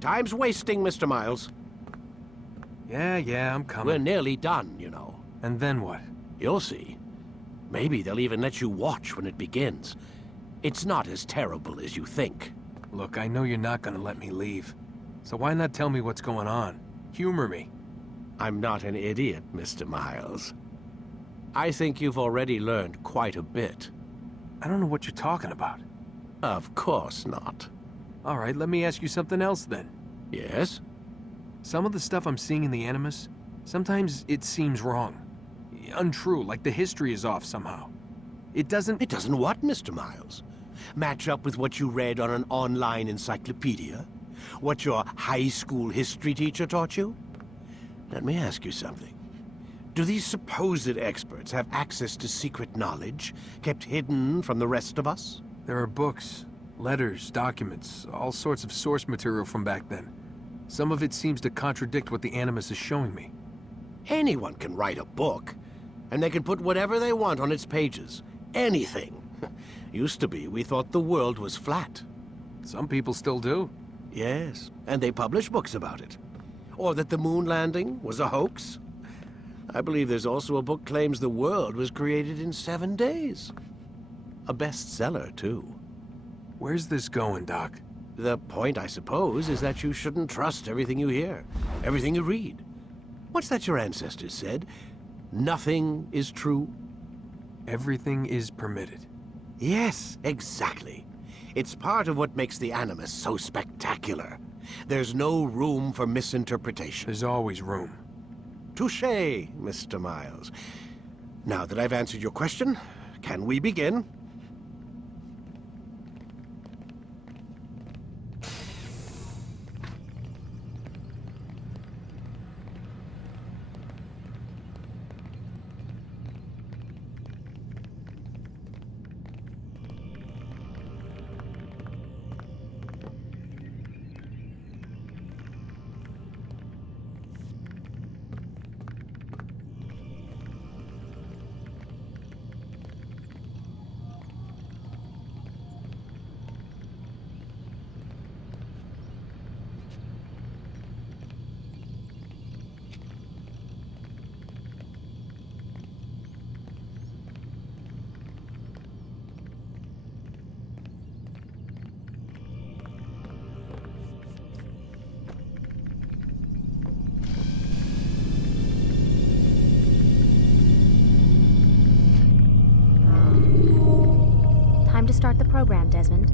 Time's wasting, Mr. Miles. Yeah, I'm coming. We're nearly done, you know. And then what? You'll see. Maybe they'll even let you watch when it begins. It's not as terrible as you think. Look, I know you're not gonna let me leave. So why not tell me what's going on? Humor me. I'm not an idiot, Mr. Miles. I think you've already learned quite a bit. I don't know what you're talking about. Of course not. All right, let me ask you something else then. Yes? Some of the stuff I'm seeing in the Animus, sometimes it seems wrong. Untrue, like the history is off somehow. It doesn't what, Mr. Miles? Match up with what you read on an online encyclopedia? What your high school history teacher taught you? Let me ask you something. Do these supposed experts have access to secret knowledge, kept hidden from the rest of us? There are books, letters, documents, all sorts of source material from back then. Some of it seems to contradict what the Animus is showing me. Anyone can write a book, and they can put whatever they want on its pages. Anything. Used to be, we thought the world was flat. Some people still do. Yes, and they publish books about it. Or that the moon landing was a hoax. I believe there's also a book claims the world was created in 7 days. A bestseller, too. Where's this going, Doc? The point, I suppose, is that you shouldn't trust everything you hear, everything you read. What's that your ancestors said? Nothing is true? Everything is permitted. Yes, exactly. It's part of what makes the Animus so spectacular. There's no room for misinterpretation. There's always room. Touché, Mr. Miles. Now that I've answered your question, can we begin? Time to start the program, Desmond.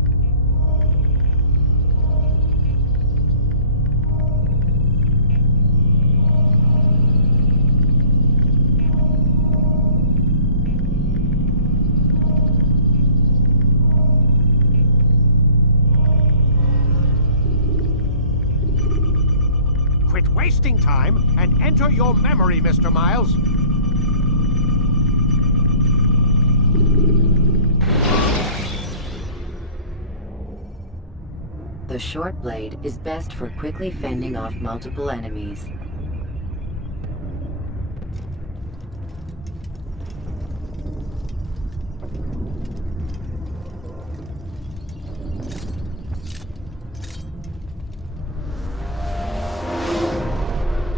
Quit wasting time and enter your memory, Mr. Miles. The short blade is best for quickly fending off multiple enemies.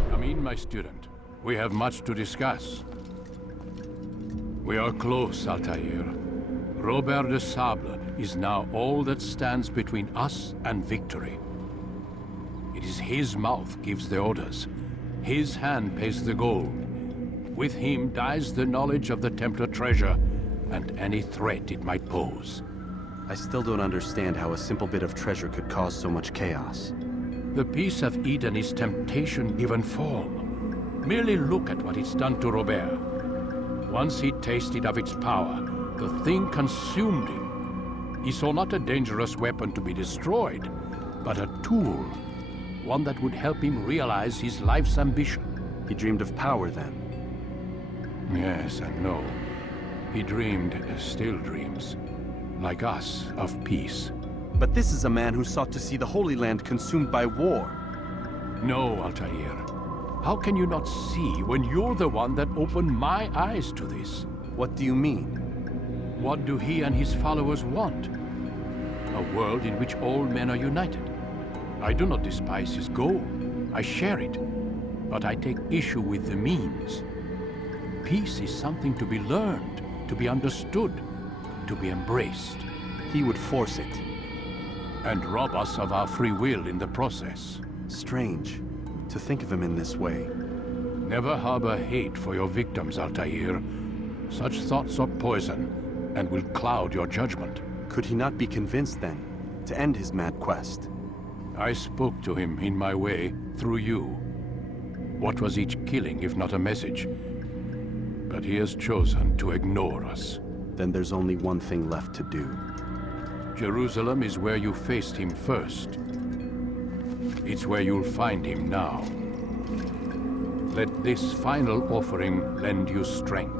Come in, my student. We have much to discuss. We are close, Altaïr. Robert de Sable is now all that stands between us and victory. It is his mouth gives the orders. His hand pays the gold. With him dies the knowledge of the Templar treasure and any threat it might pose. I still don't understand how a simple bit of treasure could cause so much chaos. The peace of Eden is temptation given fall. Merely look at what it's done to Robert. Once he tasted of its power, the thing consumed him. He saw not a dangerous weapon to be destroyed, but a tool. One that would help him realize his life's ambition. He dreamed of power then? Yes and no. He dreamed, still dreams, like us, of peace. But this is a man who sought to see the Holy Land consumed by war. No, Altaïr. How can you not see when you're the one that opened my eyes to this? What do you mean? What do he and his followers want? A world in which all men are united. I do not despise his goal. I share it. But I take issue with the means. Peace is something to be learned, to be understood, to be embraced. He would force it. And rob us of our free will in the process. Strange to think of him in this way. Never harbor hate for your victims, Altaïr. Such thoughts are poison, and will cloud your judgment. Could he not be convinced, then, to end his mad quest? I spoke to him in my way, through you. What was each killing if not a message? But he has chosen to ignore us. Then there's only one thing left to do. Jerusalem is where you faced him first. It's where you'll find him now. Let this final offering lend you strength.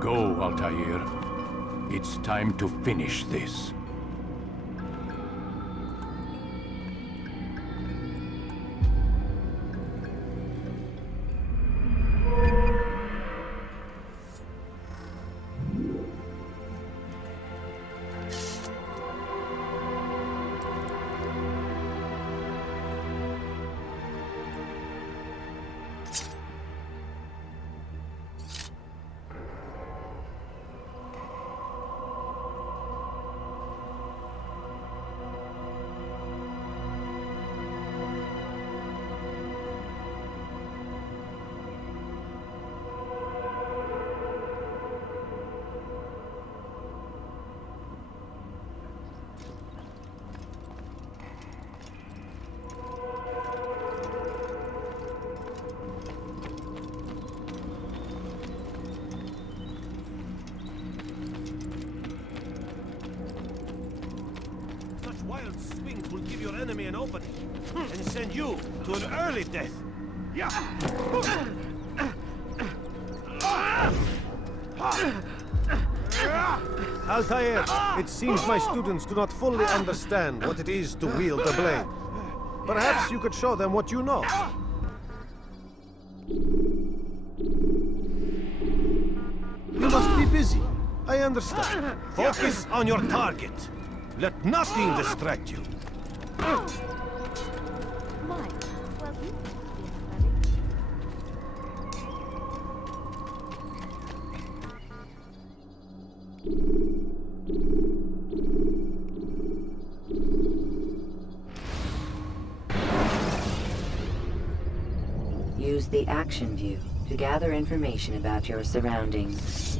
Go, Altaïr. It's time to finish this. Wild swings will give your enemy an opening, and send you to an early death. Yeah. Altaïr, it seems my students do not fully understand what it is to wield a blade. Perhaps you could show them what you know. You must be busy. I understand. Focus on your target. Let nothing distract you. Mine. Well, you Use the action view to gather information about your surroundings.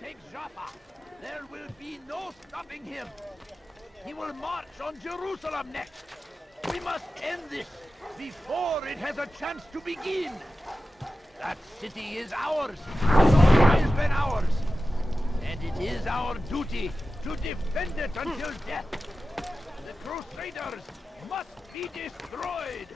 Take Jaffa, there will be no stopping him. He will march on Jerusalem next. We must end this before it has a chance to begin. That city is ours. It's always been ours. And it is our duty to defend it until death. The Crusaders must be destroyed.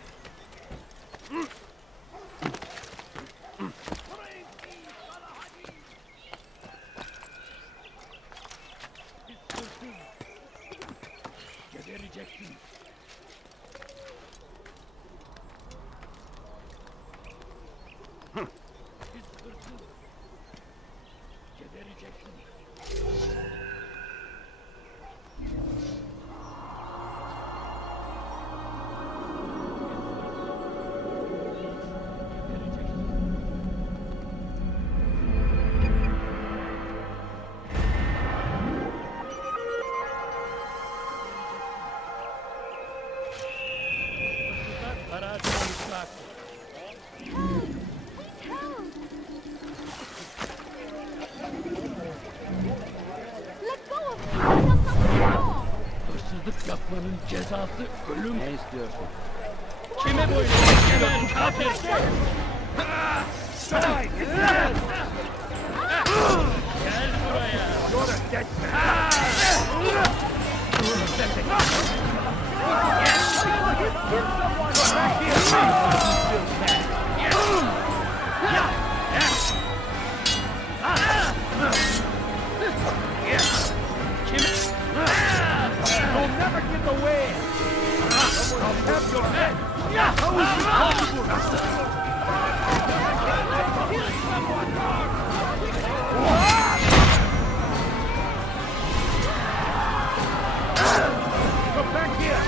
Let go of me! I've done something wrong! Hırsızlık yapmanın cezası ölüm. Ne istiyorsun? Kime boyun eğeceksin kafir? Gel buraya. You'll never get away! I'll have your head! How is this possible? Come back here!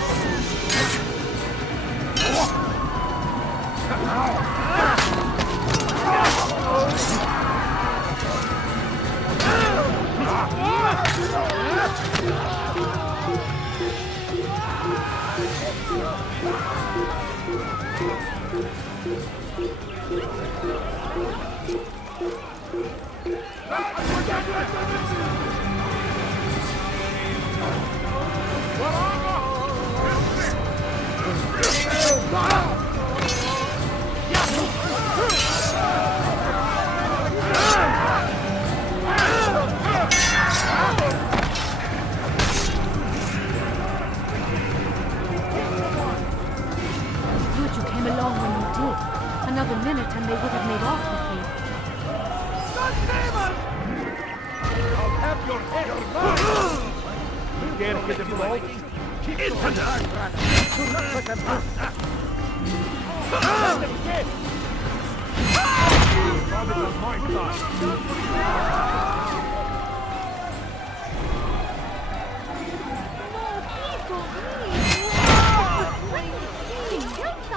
Good you came along when you did. Another minute and they would have made off with me. I'll have your head! You dare get involved? Keep your hands back! Let them get! Rather than my side!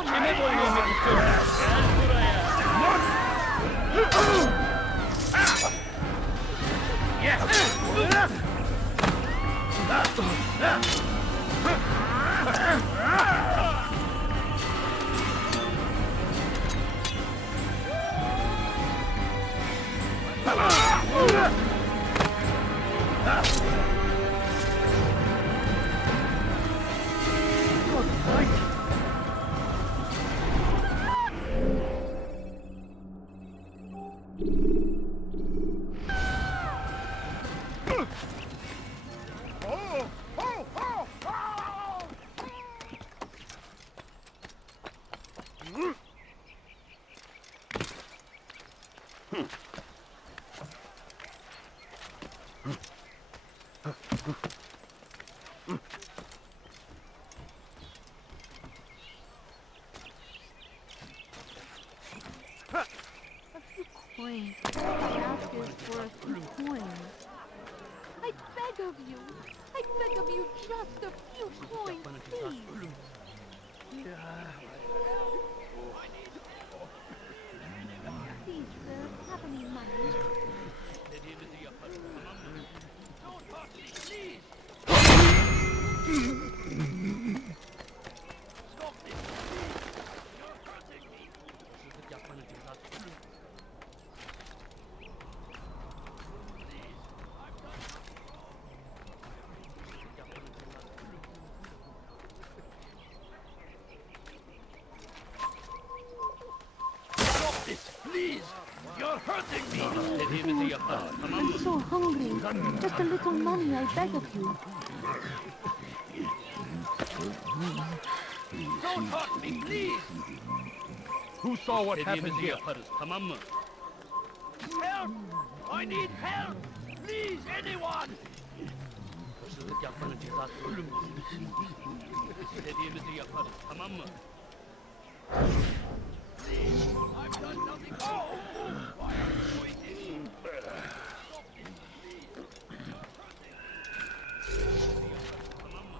Kime boyun eğmek istiyorsun? Gel buraya. Coins. Ask is for a few coins. I beg of you. I beg of you just a few coins, please. Please, sir, have any money. Don't touch me, please! Stop this! You're hurting me! Hırsızlık yapmanın cezası ölüm. Stop this, please! You're hurting me! Dediğimizi yaparız, tamam mı? I'm so hungry. Just a little money, I beg of you. Don't hurt me, please! Who saw what happened Dediğimizi here? yaparız, tamam mı? Help! I need help! Please, anyone! Hırsızlık yapmanın cezası ölüm. Dediğimizi yaparız, tamam mı? Please, I've done nothing. Oh! Why are you doing this? Stop this, please! Tamam mı?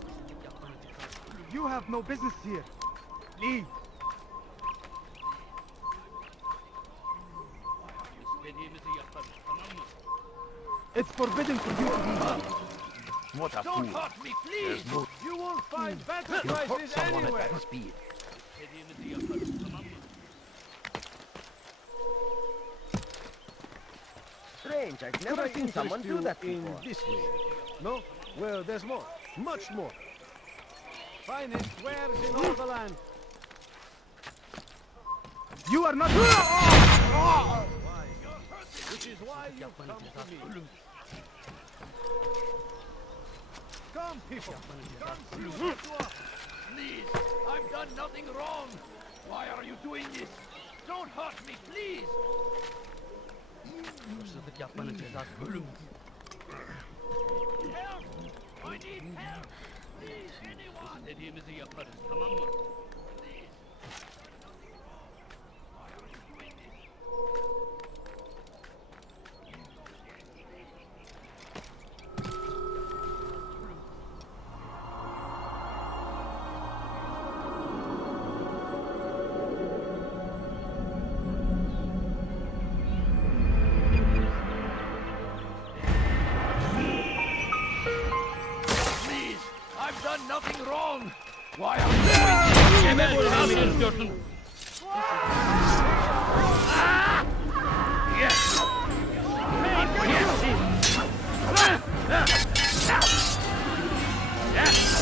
Hırsızlık yapmanın cezası ölüm. You have no business here. Leave. Dediğimizi yaparız, tamam mı? It's forbidden for you to be here. What a Don't fool. hurt me, please! No You won't find better You'll hurt prices someone at anywhere. that speed. Strange, I've never seen someone do that in before. this way. No? Well, there's more. Much more. Finest wares in all the land. You are not... Which is why you come to me. Come, people. Come see what you are. Please, I've done nothing wrong. Why are you doing this? Don't hurt me, please. Help! I need help. Please, anyone. Dediğimizi yaparız, tamam mı? Please. Why are you doing this? Please, I've done nothing wrong. Why are you doing this? Yes.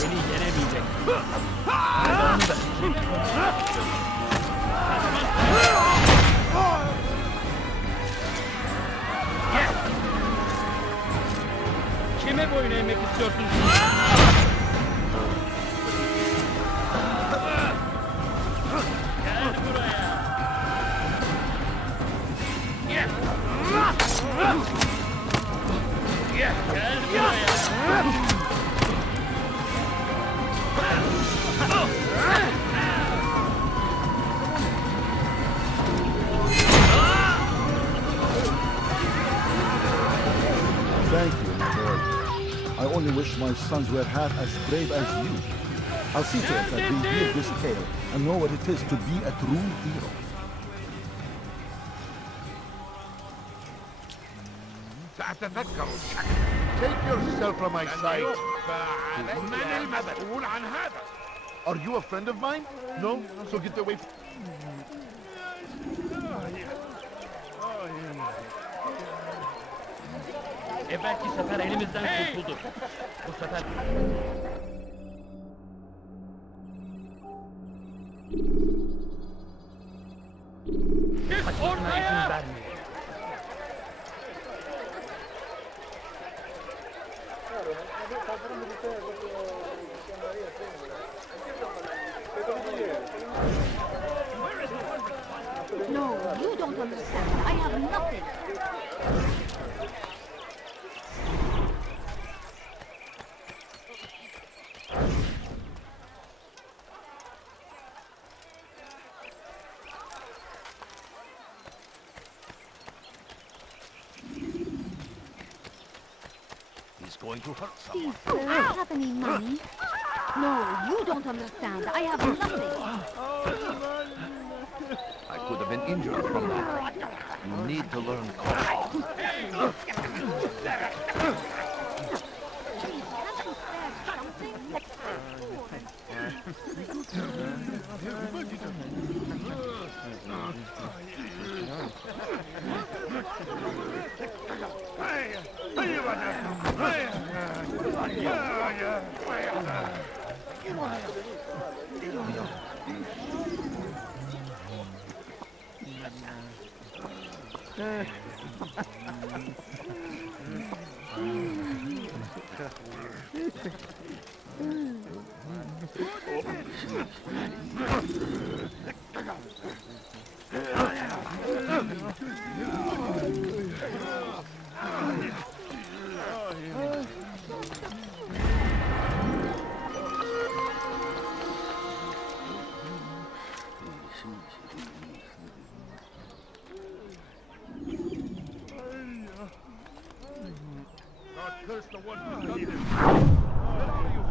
Beni yenemeyecek. Kime boyun eğmek istiyorsun? Gel buraya. Gel. Gel buraya. Thank you, my lord. I only wish my sons were half as brave as you. I'll see to it that they hear this tale and know what it is to be a true hero. Take yourself from my sight. Are you a friend of mine? No? So get away from... Evvelki sefer elimizden kurtuldu. Bu sefer... Kaçmasına izin vermeyin. No, you don't understand. I have nothing. He's going to hurt someone. Please, sir, have any money? No, you don't understand. I have nothing. I could have been injured from that. You need to learn caution. Please, can't you spare something? God curse the one who's done this. Where are you?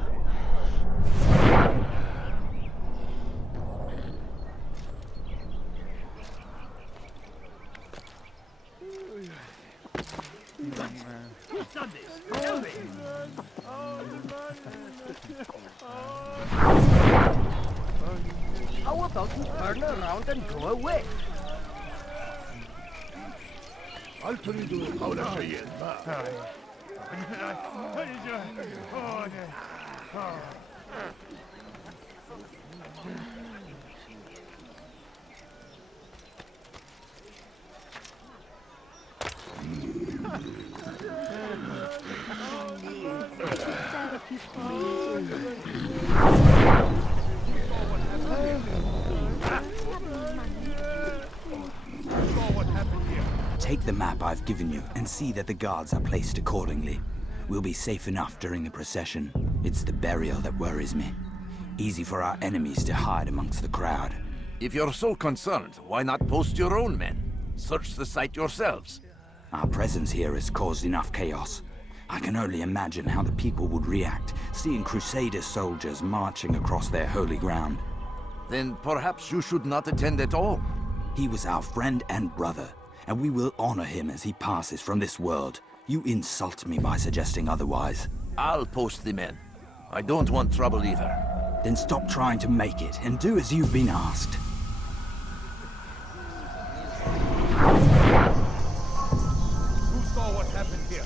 Who's done this? Tell me. How about you turn around and go away? هل تريد قول شيء ما؟ Take the map I've given you and see that the guards are placed accordingly. We'll be safe enough during the procession. It's the burial that worries me. Easy for our enemies to hide amongst the crowd. If you're so concerned, why not post your own men? Search the site yourselves. Our presence here has caused enough chaos. I can only imagine how the people would react, seeing Crusader soldiers marching across their holy ground. Then perhaps you should not attend at all. He was our friend and brother, and we will honor him as he passes from this world. You insult me by suggesting otherwise. I'll post the men. I don't want trouble either. Then stop trying to make it, and do as you've been asked. Who saw what happened here?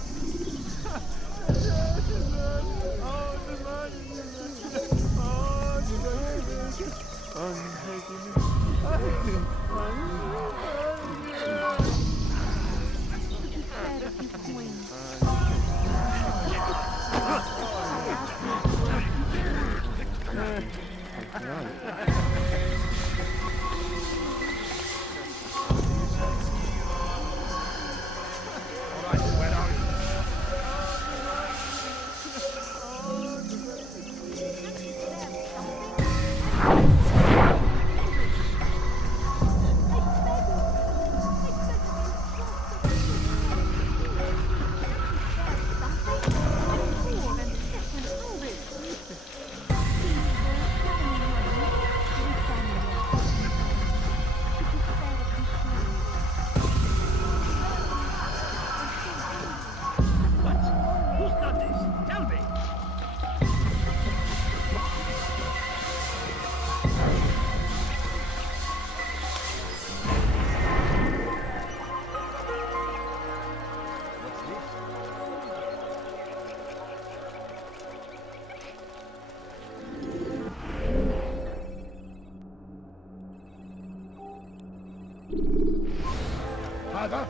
هذا؟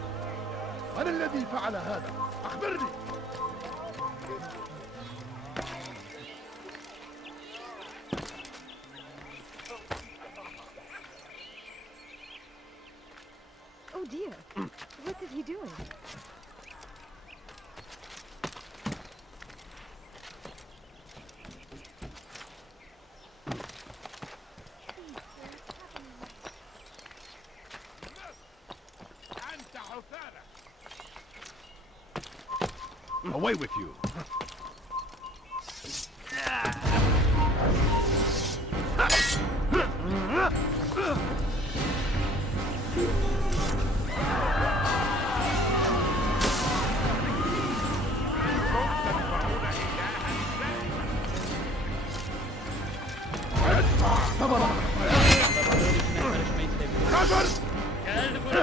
من الذي فعل هذا؟ أخبرني! Oh dear, what is he doing? Away with you!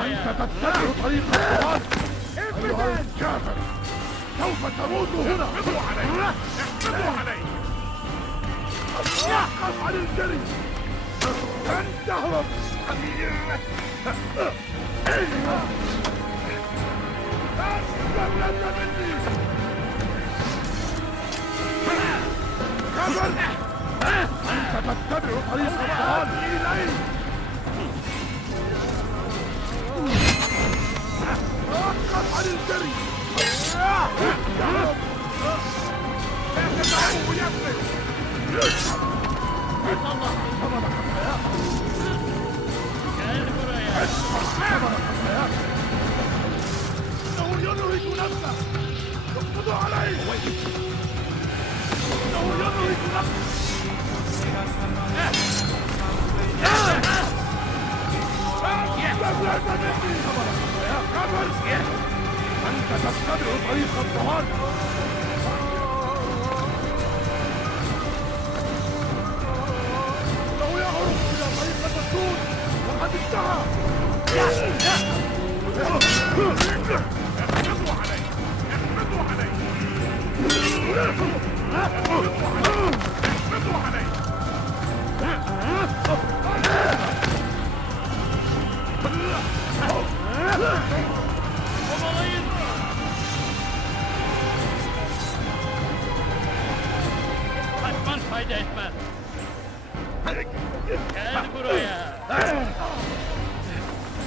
أنت تتبع طريق الطوال أيها الكافر سوف تموت هنا احفظوا علي احفظوا علي توقف عن الجري لن تهرب أسلم لك مني كفر أنت تتبع طريق الضال إلي توقف عن الجري إنه ينهك نفسه اقبضوا عليه إنه ينهك نفسه أنت تتبع طريق الضلال لو يعرف إلى طريق لقد انتهى. احفظوا علي. احفظوا علي. احفظوا علي. Kaçman fayda etmez. Gel buraya.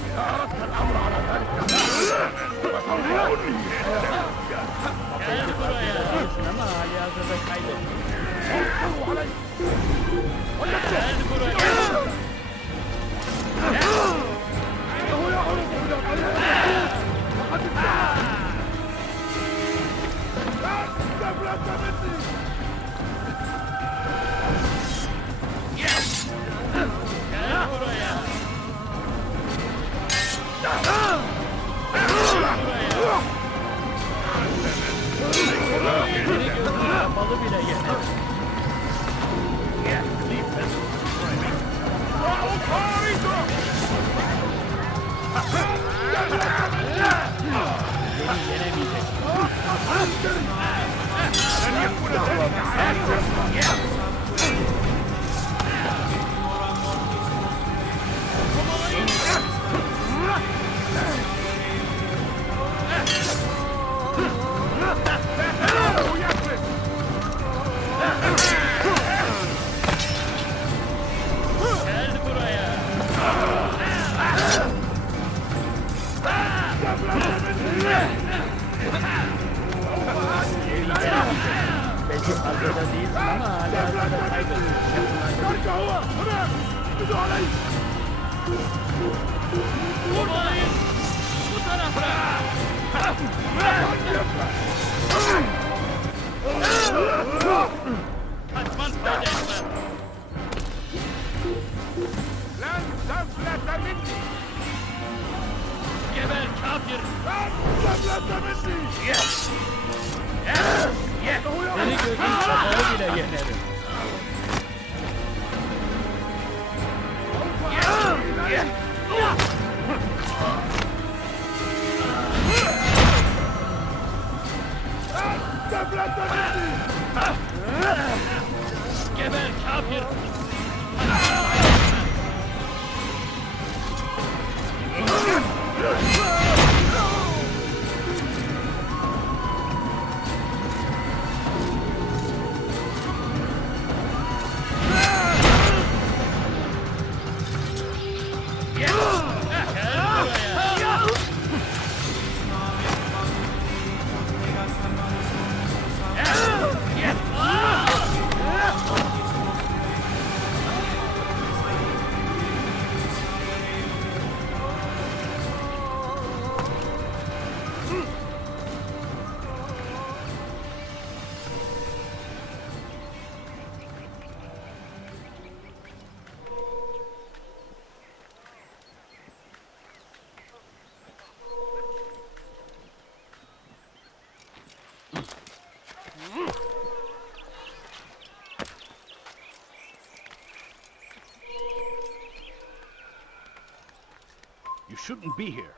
إذا أردت الأمر على ذلك فطلعني. Gel buraya. احفظوا علي. Gel buraya. إنه يعرف إلى طريق لقد انتهى. لا تفلت مني. Gel buraya. Balı bile yener. Beni yenemeyecek. Gel buraya. Belki fazla da değilsin ama hala da kaybediyorsun. ارجع هو هناك. اقبضوا علي. Vurmayın. Bu tarafa. Kaçman fayda etmez. لن تفلت مني. Geber kafir. لن تفلت مني. Seni gözün kapalı bile yenerim. تفلت مني. Geber kafir. You shouldn't be here.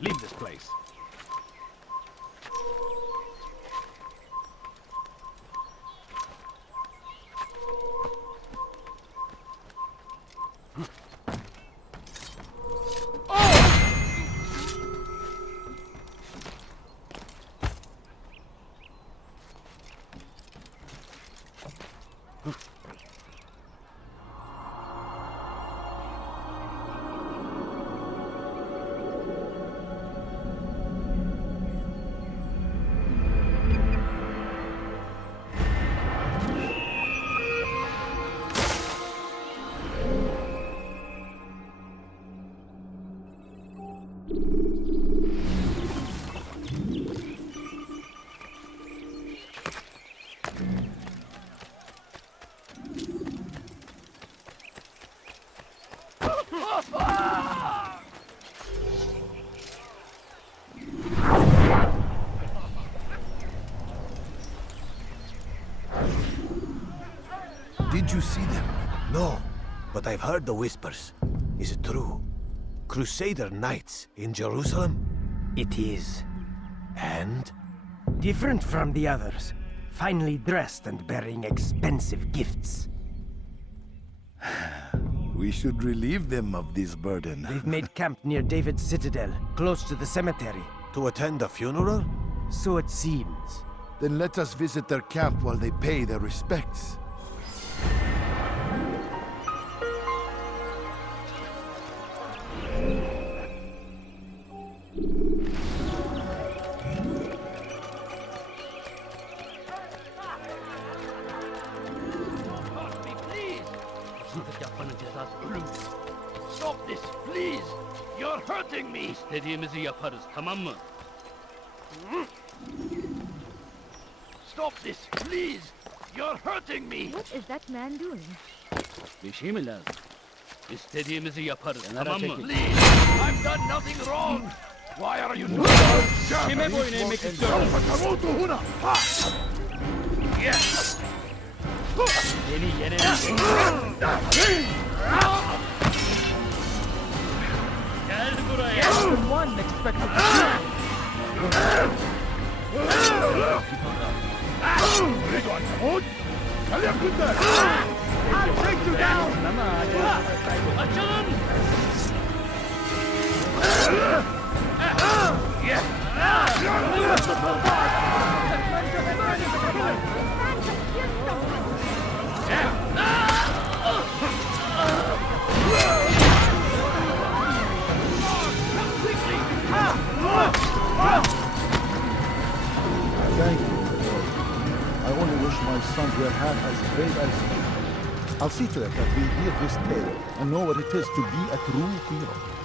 Leave this place. Did you see them? No, but I've heard the whispers. Is it true? Crusader knights in Jerusalem? It is. And? Different from the others. Finely dressed and bearing expensive gifts. We should relieve them of this burden. They've made camp near David's citadel, close to the cemetery. To attend a funeral? So it seems. Then let us visit their camp while they pay their respects. Stop this, please! You're hurting me! İstediğimizi yaparız, tamam mı? Stop this, please! You're hurting me! What is that man doing? Bir şey mi lazım? İstediğimizi yaparız, tamam mı? Please! I've done nothing wrong! Why are you doing Kime boyun eğmek istiyorsun? Yes! Beni yenemezsin. Gel buraya. One expected I'll take you down! Açılın! Thank you, Lord. I only wish my sons were half as brave as you. I'll see to it that we hear this tale and know what it is to be a true hero.